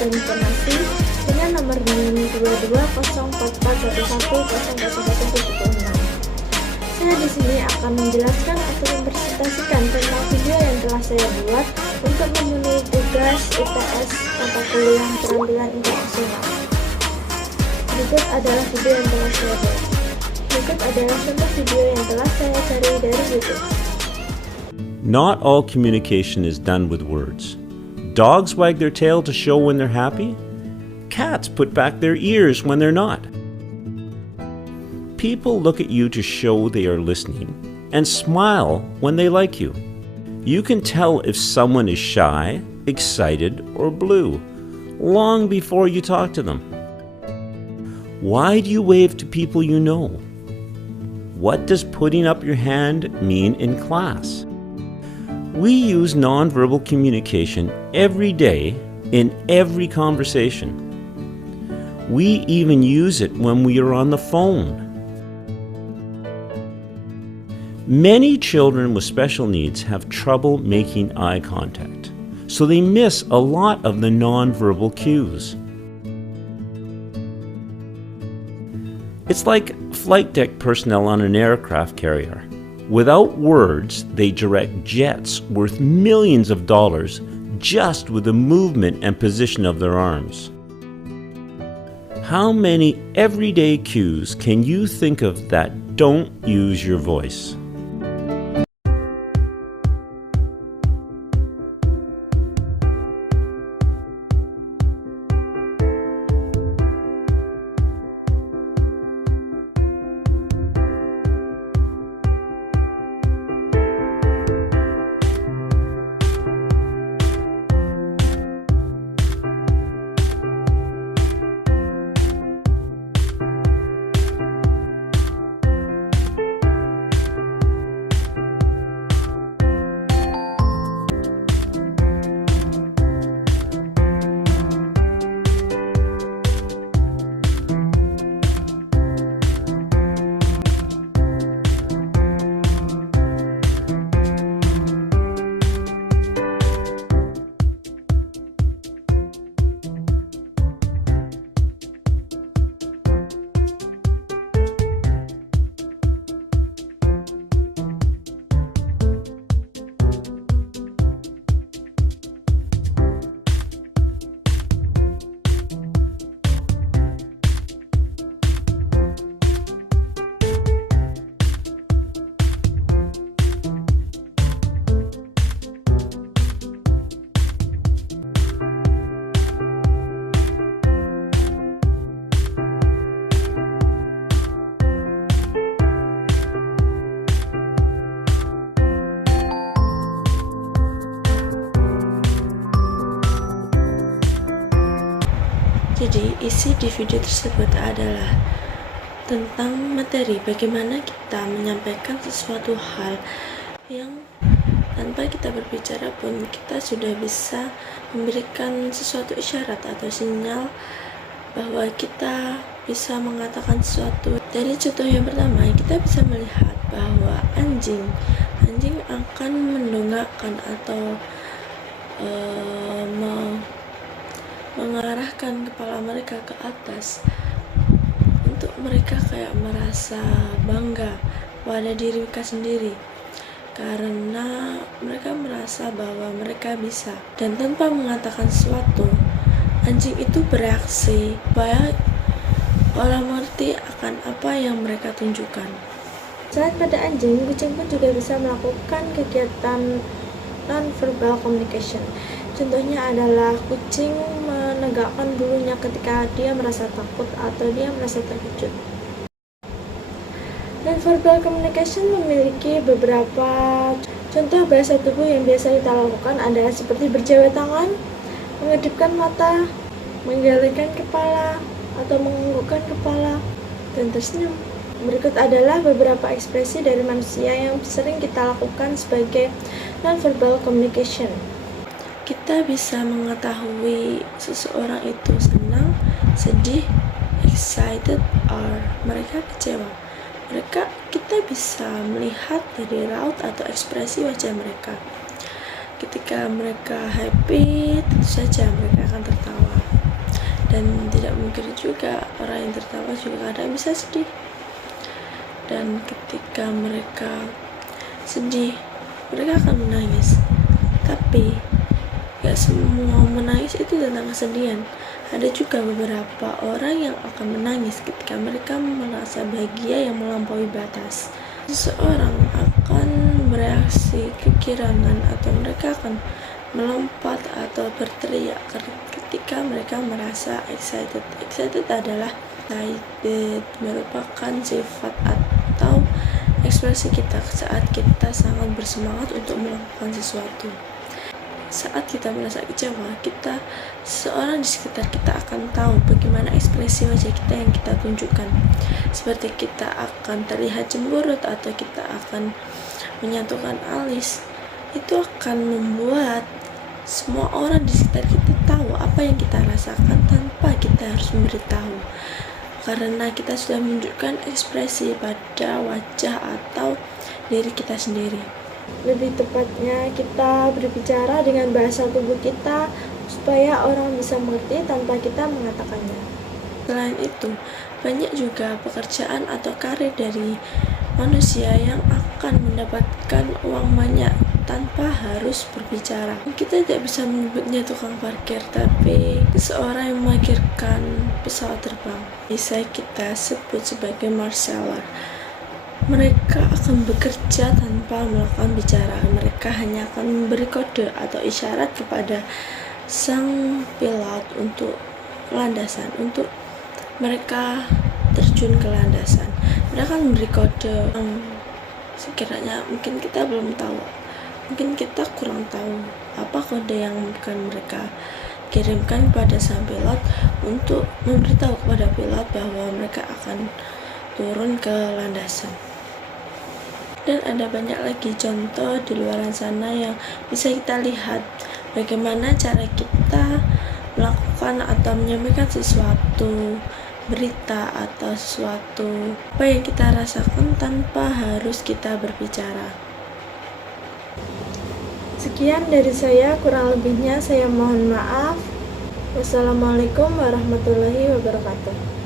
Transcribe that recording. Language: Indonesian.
dan informasi dengan nomor 2204411001006. Saya di sini akan menjelaskan atau mempresentasikan tentang video yang telah saya buat untuk memenuhi tugas IPS mata kuliah keterampilan internasional. Berikut adalah video yang telah saya buat. Berikut adalah contoh video yang telah saya cari dari YouTube. Not all communication is done with words. Dogs wag their tail to show when they're happy. Cats put back their ears when they're not. People look at you to show they are listening and smile when they like you. You can tell if someone is shy, excited, or blue long before you talk to them. Why do you wave to people you know? What does putting up your hand mean in class? We use nonverbal communication every day in every conversation. We even use it when we are on the phone. Many children with special needs have trouble making eye contact, so they miss a lot of the nonverbal cues. It's like flight deck personnel on an aircraft carrier. Without words, they direct jets worth millions of dollars just with the movement and position of their arms. How many everyday cues can you think of that don't use your voice? Jadi, isi di video tersebut adalah tentang materi bagaimana kita menyampaikan sesuatu hal yang tanpa kita berbicara pun kita sudah bisa memberikan sesuatu isyarat atau sinyal bahwa kita bisa mengatakan sesuatu. Dari contoh yang pertama, kita bisa melihat bahwa anjing akan mendongakkan atau mengarahkan kepala mereka ke atas untuk mereka kayak merasa bangga pada diri mereka sendiri karena mereka merasa bahwa mereka bisa, dan tanpa mengatakan sesuatu anjing itu bereaksi supaya orang mengerti akan apa yang mereka tunjukkan. Selain pada anjing, kucing pun juga bisa melakukan kegiatan non-verbal communication. Contohnya adalah kucing menegakkan bulunya ketika dia merasa takut atau dia merasa terkejut. Non-verbal communication memiliki beberapa contoh bahasa tubuh yang biasa kita lakukan adalah seperti berjabat tangan, mengedipkan mata, menggelengkan kepala, atau menganggukkan kepala, dan tersenyum. Berikut adalah beberapa ekspresi dari manusia yang sering kita lakukan sebagai non-verbal communication. Kita bisa mengetahui seseorang itu senang, sedih, excited, or mereka kecewa. Kita bisa melihat dari raut atau ekspresi wajah mereka. Ketika mereka happy, tentu saja mereka akan tertawa. Dan tidak mungkin juga orang yang tertawa juga kadang bisa sedih. Dan ketika mereka sedih, mereka akan menangis. Tapi gak semua menangis itu tentang kesedihan. Ada juga beberapa orang yang akan menangis ketika mereka merasa bahagia yang melampaui batas. Seseorang akan bereaksi kegirangan atau mereka akan melompat atau berteriak ketika mereka merasa excited. Excited adalah merupakan sifat atau ekspresi kita saat kita sangat bersemangat untuk melakukan sesuatu. Saat kita merasa kecewa, seseorang di sekitar kita akan tahu bagaimana ekspresi wajah kita yang kita tunjukkan. Seperti kita akan terlihat cemberut atau kita akan menyatukan alis. Itu akan membuat semua orang di sekitar kita tahu apa yang kita rasakan tanpa kita harus memberitahu. Karena kita sudah menunjukkan ekspresi pada wajah atau diri kita sendiri. Lebih tepatnya kita berbicara dengan bahasa tubuh kita supaya orang bisa mengerti tanpa kita mengatakannya. Selain itu, banyak juga pekerjaan atau karir dari manusia yang akan mendapatkan uang banyak tanpa harus berbicara. Kita tidak bisa menyebutnya tukang parkir, tapi seseorang yang memarkirkan pesawat terbang bisa kita sebut sebagai marseller. Mereka akan bekerja tanpa melakukan bicara. Mereka hanya akan memberi kode atau isyarat kepada sang pilot untuk landasan, untuk mereka terjun ke landasan. Mereka akan memberi kode sekiranya mungkin kita belum tahu, mungkin kita kurang tahu apa kode yang akan mereka kirimkan kepada sang pilot untuk memberitahu kepada pilot bahwa mereka akan turun ke landasan. Dan ada banyak lagi contoh di luar sana yang bisa kita lihat bagaimana cara kita melakukan atau menyampaikan sesuatu berita atau sesuatu apa yang kita rasakan tanpa harus kita berbicara. Sekian dari saya, kurang lebihnya saya mohon maaf. Wassalamualaikum warahmatullahi wabarakatuh.